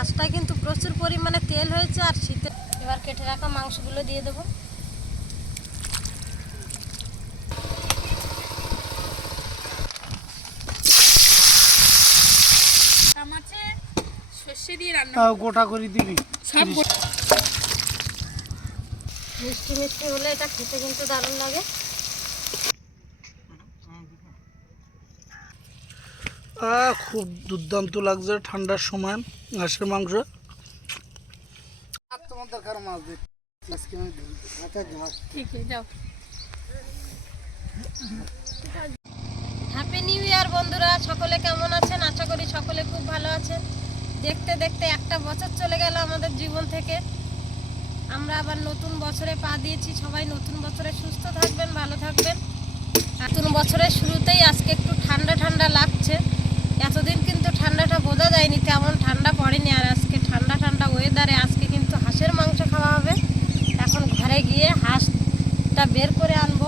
হাঁসটায় কিন্তু প্রচুর পরিমাণে তেল হয়েছে আর শীতে এবার কেটে রাখা মাংসগুলো দিয়ে দেবো। সর্ষে দিয়ে রান্না গোটা করে দিবি। মিষ্টি মিষ্টি হলে এটা খেতে কিন্তু দারুণ লাগে। খুব দুর্দান্ত লাগছে ঠান্ডার সময় হাঁসের মাংস। মাছ আজকে আচ্ছা যাও। ঠিক আছে যাও। হ্যাপি নিউ ইয়ার বন্ধুরা সকলে কেমন আছেন? আশা করি সকলে খুব ভালো আছেন। দেখতে দেখতে একটা বছর চলে গেল আমাদের জীবন থেকে। আমরা আবার নতুন বছরে পা দিয়েছি। সবাই নতুন বছরে সুস্থ থাকবেন ভালো থাকবেন। নতুন বছরের শুরুতেই আজকে একটু ঠান্ডা ঠান্ডা লাগছে। এতদিন কিন্তু ঠান্ডাটা বোঝা যায়নি, তেমন ঠান্ডা পড়েনি। আর আজকে ঠান্ডা ঠান্ডা ওয়েদারে আজকে কিন্তু হাঁসের মাংস খাওয়া হবে। এখন ঘরে গিয়ে হাঁসটা বের করে আনব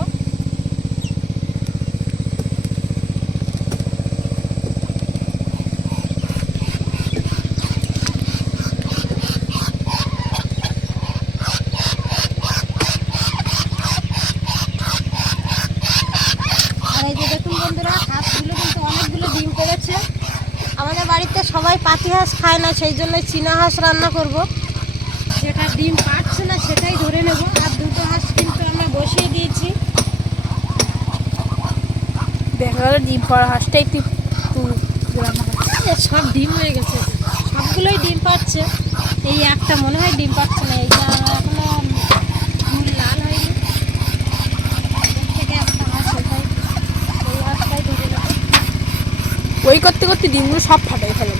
আর এই যে দেখুন বন্ধুরা হাঁসগুলো কিন্তু অনেকগুলো ডিম পেড়েছে আমাদের বাড়িতে সবাই পাতি হাঁস খায় না সেই জন্য চীনা হাঁস রান্না করব। যেটা ডিম পাচ্ছে না সেটাই ধরে নেব। আর দুটো হাঁস কিন্তু আমরা বসিয়ে দিয়েছি। দেখা গেল ডিম পাড়া হাঁসটা একটু সব ডিম হয়ে গেছে। সবগুলোই ডিম পাচ্ছে। এই একটা মনে হয় ডিম পাচ্ছে না এইটা এখনও ফুল লাল হয়নি এর থেকে একটা হাঁস ওটাই ওই হাঁসটাই ধরে নেব ওই করতে করতে ডিমগুলো সব ফাটাই ফেলাম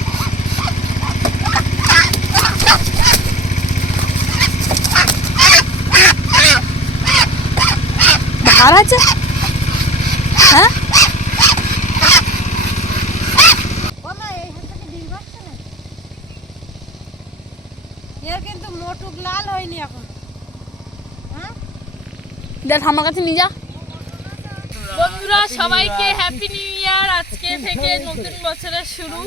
ভার আছে? হ্যাঁ? ও মা এই হাঁসটাকে ডিম পাচ্ছে না? এর কিন্তু মোটুক লাল হয়নি এখন। হ্যাঁ? দেখ আমার কাছে নিয়ে যা। বন্ধুরা সবাইকে হ্যাপি আজকে থেকে নতুন বছরের শুরু।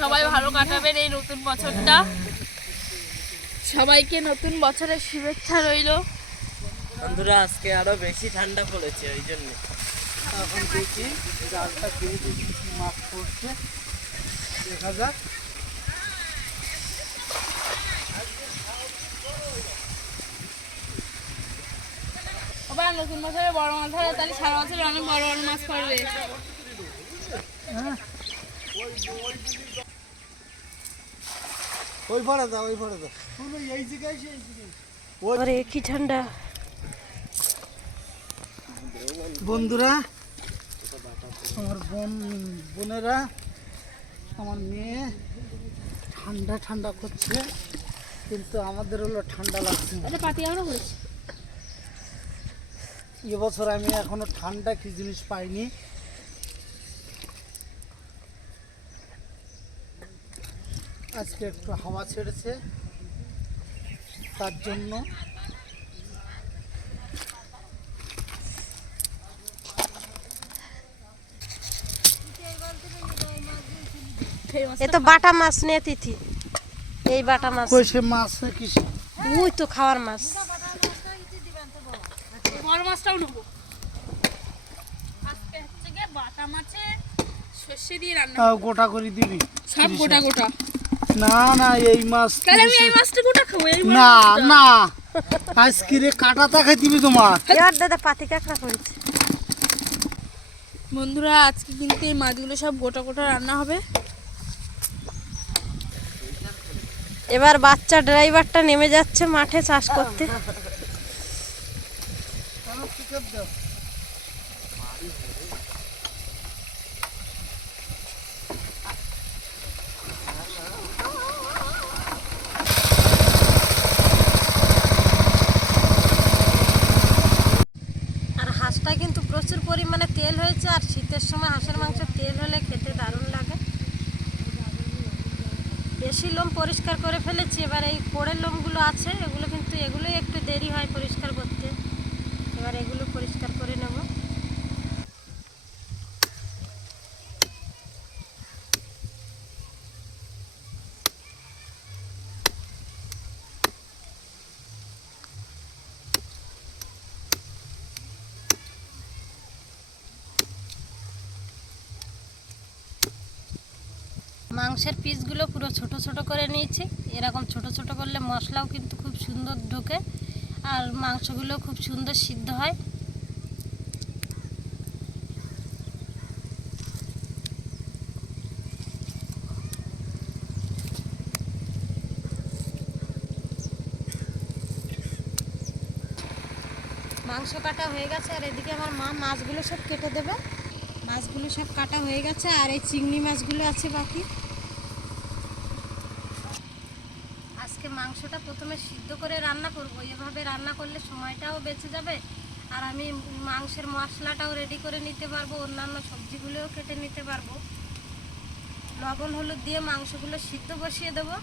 সবাই ভালো কাটাবেন এই নতুন বছরটা। সবাইকে নতুন বছরের শুভেচ্ছা রইল। বন্ধুরা আজকে আরও বেশি ঠান্ডা পড়েছে ওই জন্য। এখন দেখি জালটা দিয়ে দেখি কি মাছ পড়ছে। দেখা যাক। আবার নতুন বছরে বড় মাছ ধরে তাহলে সারা বছরে অনেক বড় বড় মাছ পড়বে। ওই পড়ে দাও ওই পড়ে দাও এই জায়গায় সেই জায়গায়। কি ঠান্ডা। বন্ধুরা আমার বোন বোনেরা আমার মেয়ে ঠান্ডা ঠান্ডা করছে কিন্তু আমাদের হলো ঠান্ডা লাগছে না। পাতি এবছর আমি এখনও ঠান্ডা কি জিনিস পাইনি। আজকে একটু হাওয়া ছেড়েছে। তার জন্য এ তো বাটা মাছ নিয়ে তিথি। এই বাটা মাছ। কই সে মাছ নাকি সে? ওই তো খাওয়ার মাছ। বড় মাছটাও নেব। আজকে হচ্ছে বাটা মাছে সর্ষে দিয়ে রান্না গোটা করে দিবি। সব গোটা গোটা। না না এই মাছ তাহলে আমি এই মাছটা গোটা খাব? এই না না আজকে রে কাটা তাকাই দিবি তোমার। এবার দাদা পাতি কাঁকড়া করেছে। বন্ধুরা আজকে কিন্তু এই মাছগুলো সব গোটা গোটা রান্না হবে। এবার বাচ্চা ড্রাইভারটা নেমে যাচ্ছে মাঠে চাষ করতে। আর হাঁসটা কিন্তু প্রচুর পরিমাণে তেল হয়েছে আর শীতের সময় হাঁসের মাংস তেল হলে খেতে দারুণ লাগে বেশি লোম পরিষ্কার করে ফেলেছি এবার এই কোড়ের লোমগুলো আছে এগুলো কিন্তু এগুলোই একটু দেরি হয় পরিষ্কার করতে এবার এগুলো পরিষ্কার করে নেব মাংসের পিসগুলো পুরো ছোট ছোট করে নিয়েছি। এরকম ছোট ছোট করলে মশলাও কিন্তু খুব সুন্দর ঢোকে আর মাংসগুলো খুব সুন্দর সিদ্ধ হয়। মাংস কাটা হয়ে গেছে আর এদিকে আমার মা মাছগুলো সব কেটে দেবে। মাছগুলো সব কাটা হয়ে গেছে আর এই চিংড়ি মাছগুলো আছে বাকি আজকে মাংসটা প্রথমে সিদ্ধ করে রান্না করব। এভাবে রান্না করলে সময়টাও বেঁচে যাবে, আর আমি মাংসের মশলাটাও রেডি করে নিতে পারব, অন্যান্য সবজিগুলোও কেটে নিতে পারব। লবণ, হলুদ দিয়ে মাংসগুলো সিদ্ধ বসিয়ে দেবো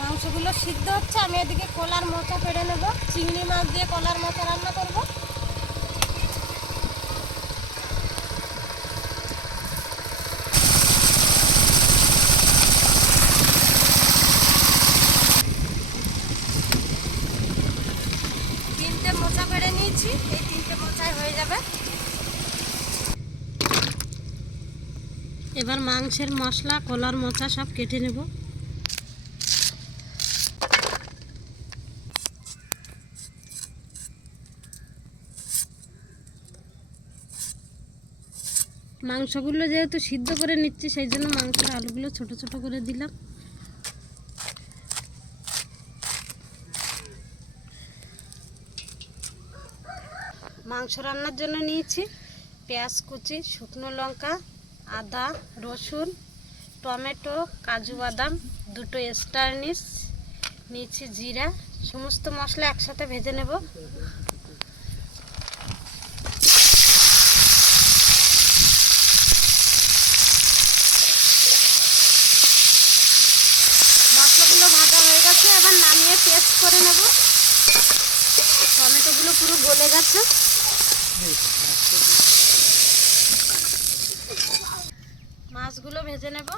মাংসগুলো সিদ্ধ হচ্ছে, আমি এদিকে কলার মোচা পেড়ে নেব, চিংড়ি মাছ দিয়ে কলার মোচা রান্না করব। তিনটে মোচা পেড়ে নিয়েছি, এই তিনটে মোচায় হয়ে যাবে। এবার মাংসের মশলা, কলার মোচা সব কেটে নেব। মাংসগুলো যেহেতু সিদ্ধ করে নিচ্ছি, সেই জন্য মাংসের আলুগুলো ছোট ছোট করে দিলাম। মাংস রান্নার জন্য নিয়েছি পেঁয়াজ কুচি, শুকনো লঙ্কা, আদা, রসুন, টমেটো, কাজু বাদাম, দুটো স্টারনিস নিয়েছি জিরা। সমস্ত মশলা একসাথে ভেজে নেব মশলাগুলো ভাজা হয়ে গেছে এবার নামিয়ে পেস্ট করে নেব। টমেটোগুলো পুরো গলে গেছে। মাছগুলো ভেজে নেব।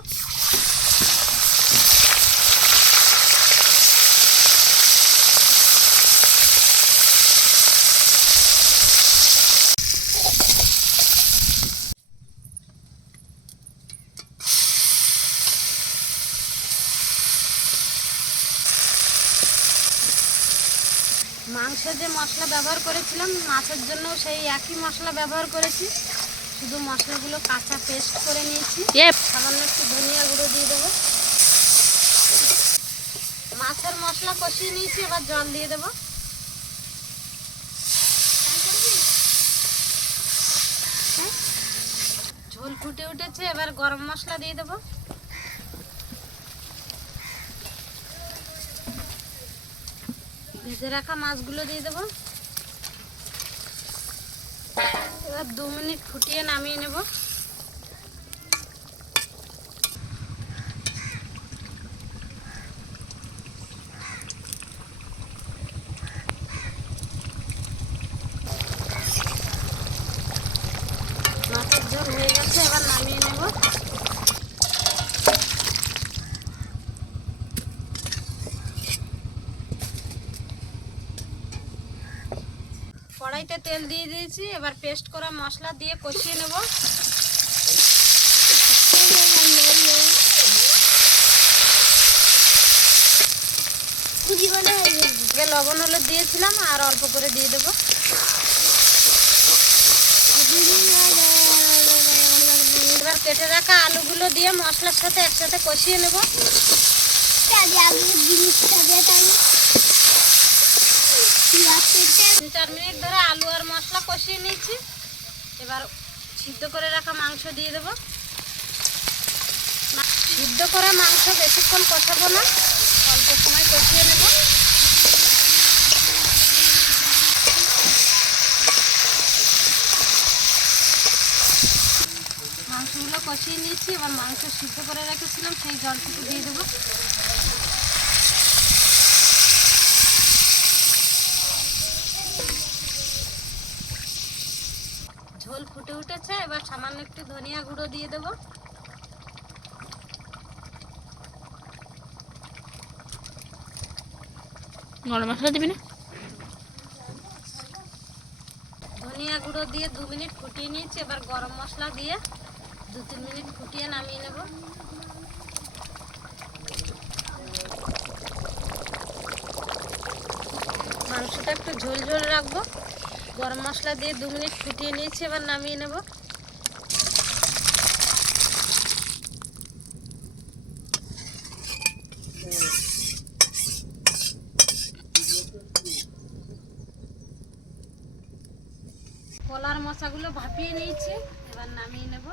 মাংস যে মশলা ব্যবহার করেছিলাম মাছের জন্য সেই একই মশলা ব্যবহার করেছি। শুধু মশলাগুলো কাঁচা পেস্ট করে নিয়েছি। সামান্য একটু ধনিয়া গুঁড়ো দিয়ে দেবো। মাছের মশলা কষিয়ে নিয়েছি এবার জল দিয়ে দেবো। হ্যাঁ? ঝোল ফুটে উঠেছে এবার গরম মশলা দিয়ে দেবো। ভেজে রাখা মাছগুলো দিয়ে দেবো। এবার দু মিনিট ফুটিয়ে নামিয়ে নেব মাছের ঝোল হয়ে গেছে এবার নামিয়ে নেব কড়াইতে তেল দিয়ে দিয়েছি। এবার পেস্ট করা মশলা দিয়ে কষিয়ে নেব। লবণ, হলুদ দিয়েছিলাম, আর অল্প করে দিয়ে দেবো। এবার কেটে রাখা আলুগুলো দিয়ে মশলার সাথে একসাথে কষিয়ে নেব। তিন চার মিনিট ধরে আলু আর মশলা কষিয়ে নিয়েছি। এবার সিদ্ধ করে রাখা মাংস দিয়ে দেবো। সিদ্ধ করা মাংস বেশিক্ষণ কষাবো না, অল্প সময় কষিয়ে নেব। মাংসগুলো কষিয়ে নিয়েছি, এবার মাংস সিদ্ধ করে রেখেছিলাম, সেই জলটুকু দিয়ে দেবো ঝোল ফুটে উঠেছে এবার সামান্য সামান্য একটু ধনিয়া গুঁড়ো দিয়ে দেবো। গরম মশলা দিবি না? ধনিয়া গুঁড়ো দিয়ে দু মিনিট ফুটিয়ে নিয়েছি এবার গরম মশলা দিয়ে দু তিন মিনিট ফুটিয়ে নামিয়ে নেব। মাংসটা একটু ঝোল ঝোল রাখব। গরম মশলা দিয়ে দু মিনিট ফুটিয়ে নিয়েছি এবার নামিয়ে নেব কলার মশাগুলো ভাপিয়ে নিয়েছি এবার নামিয়ে নেব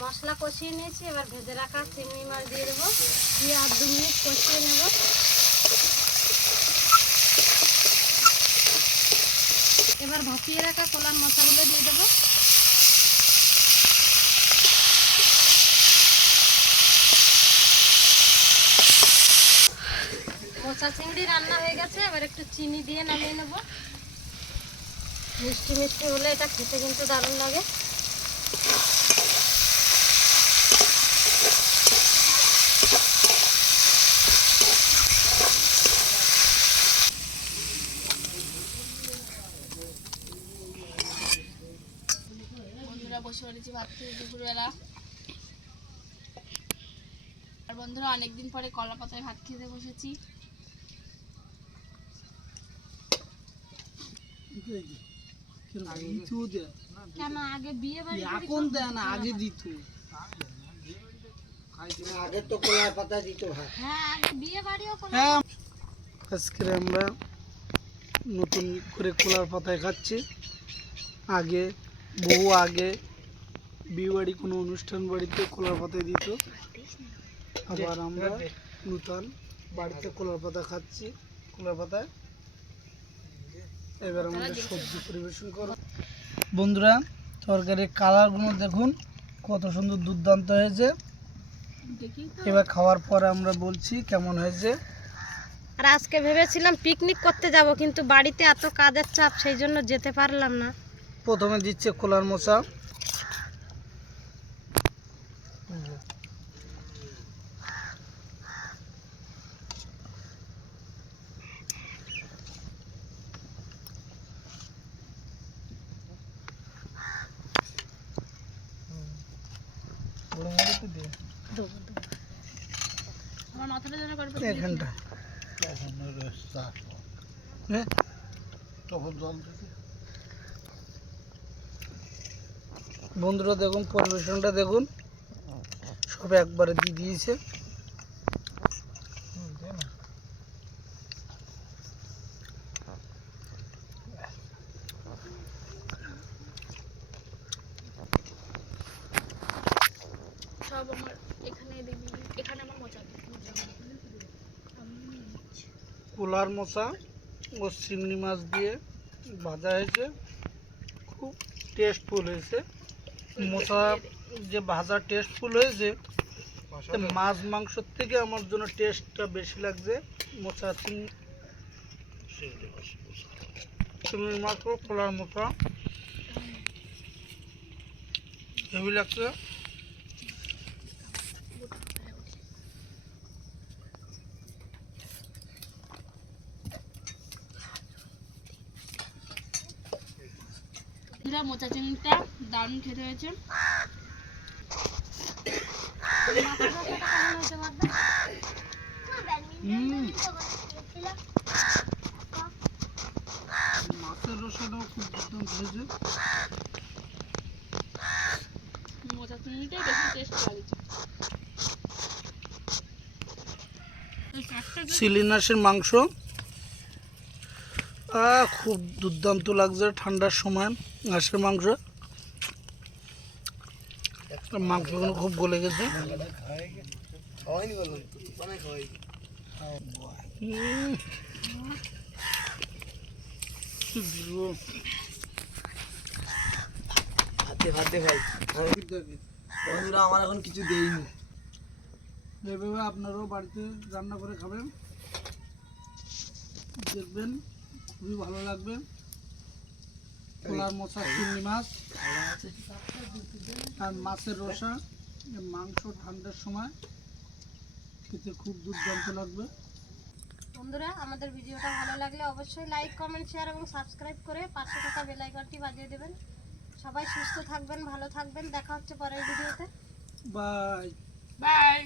মশলা কষিয়ে নিয়েছি, এবার ভেজে রাখা চিংড়ি মাছ দিয়ে দেবো। দিয়ে আর দু মিনিট কষিয়ে নেব। এবার ভাপিয়ে রাখা কলার মশাগুলো দিয়ে দেবো। মোচা চিংড়ি রান্না হয়ে গেছে, এবার একটু চিনি দিয়ে নামিয়ে নেব। মিষ্টি মিষ্টি হলে এটা খেতে কিন্তু দারুণ লাগে বন্ধুরা বসে পড়েছি ভাত খেতে দুপুরবেলা। আর বন্ধুরা অনেকদিন পরে কলা পাতায় ভাত খেতে বসেছি। কেন আগে বিয়ে বাড়ি এখন দেয় না আগে দিত। হ্যাঁ বিয়ে বাড়িও হ্যাঁ। আজকে আমরা নতুন করে খোলার পাতায় খাচ্ছি। আগে বহু আগে বিয়ে বাড়ি কোনো অনুষ্ঠান বাড়িতে খোলার পাতায় দিত। আবার আমরা নূতন বাড়িতে কলার পাতা খাচ্ছি কলার পাতায় এবার আমাদের সবজি পরিবেশন করো বন্ধুরা তরকারির কালারগুলো দেখুন কত সুন্দর দুর্দান্ত হয়েছে। এবার খাওয়ার পরে আমরা বলছি কেমন হয়েছে। আর আজকে ভেবেছিলাম পিকনিক করতে যাব কিন্তু বাড়িতে এত কাজের চাপ সেই জন্য যেতে পারলাম না। প্রথমে দিচ্ছে খোলার মশা আমার মাথাটা যেন করে এখানটা হ্যাঁ বন্ধুরা দেখুন পরিবেশনটা দেখুন। সব একবারে দিয়ে দিয়েছে। সব আমার এখানে এখানে আমার মজা কোলার মশা ও চিংড়ি মাছ দিয়ে ভাজা হয়েছে। খুব টেস্টফুল হয়েছে। মশা যে ভাজা টেস্টফুল হয়েছে মাছ মাংসর থেকে আমার জন্য টেস্টটা বেশি লাগছে। মশা চিংড়ি মাছ ও কোলার মশা হেভি লাগছে। বন্ধুরা মোচা চিংড়িটা দারুণ খেতে হয়েছে। মাছের রসাটাও খুব দুর্দান্ত হয়েছে মোচা চিংড়িটাই বেশি টেস্ট লাগছে সিলিনাসের মাংস। খুব দুর্দান্ত লাগছে ঠান্ডার সময় হাঁসের মাংস। মাংসগুলো খুব গলে গেছে। বন্ধুরা আমার এখন কিছু দেয়নি এভাবে আপনারাও বাড়িতে রান্না করে খাবেন। দেখবেন খুবই ভালো লাগবে। মশা চিংড়ি মাছ আর মাছের রসা। মাংস ঠান্ডার সময় খেতে খুব দুর্দান্ত লাগবে। বন্ধুরা আমাদের ভিডিওটা ভালো লাগলে অবশ্যই লাইক কমেন্ট শেয়ার এবং সাবস্ক্রাইব করে পাশে থাকা বেল আইকনটি বাজিয়ে দেবেন। সবাই সুস্থ থাকবেন ভালো থাকবেন। দেখা হচ্ছে পরের ভিডিওতে। বাই। বাই।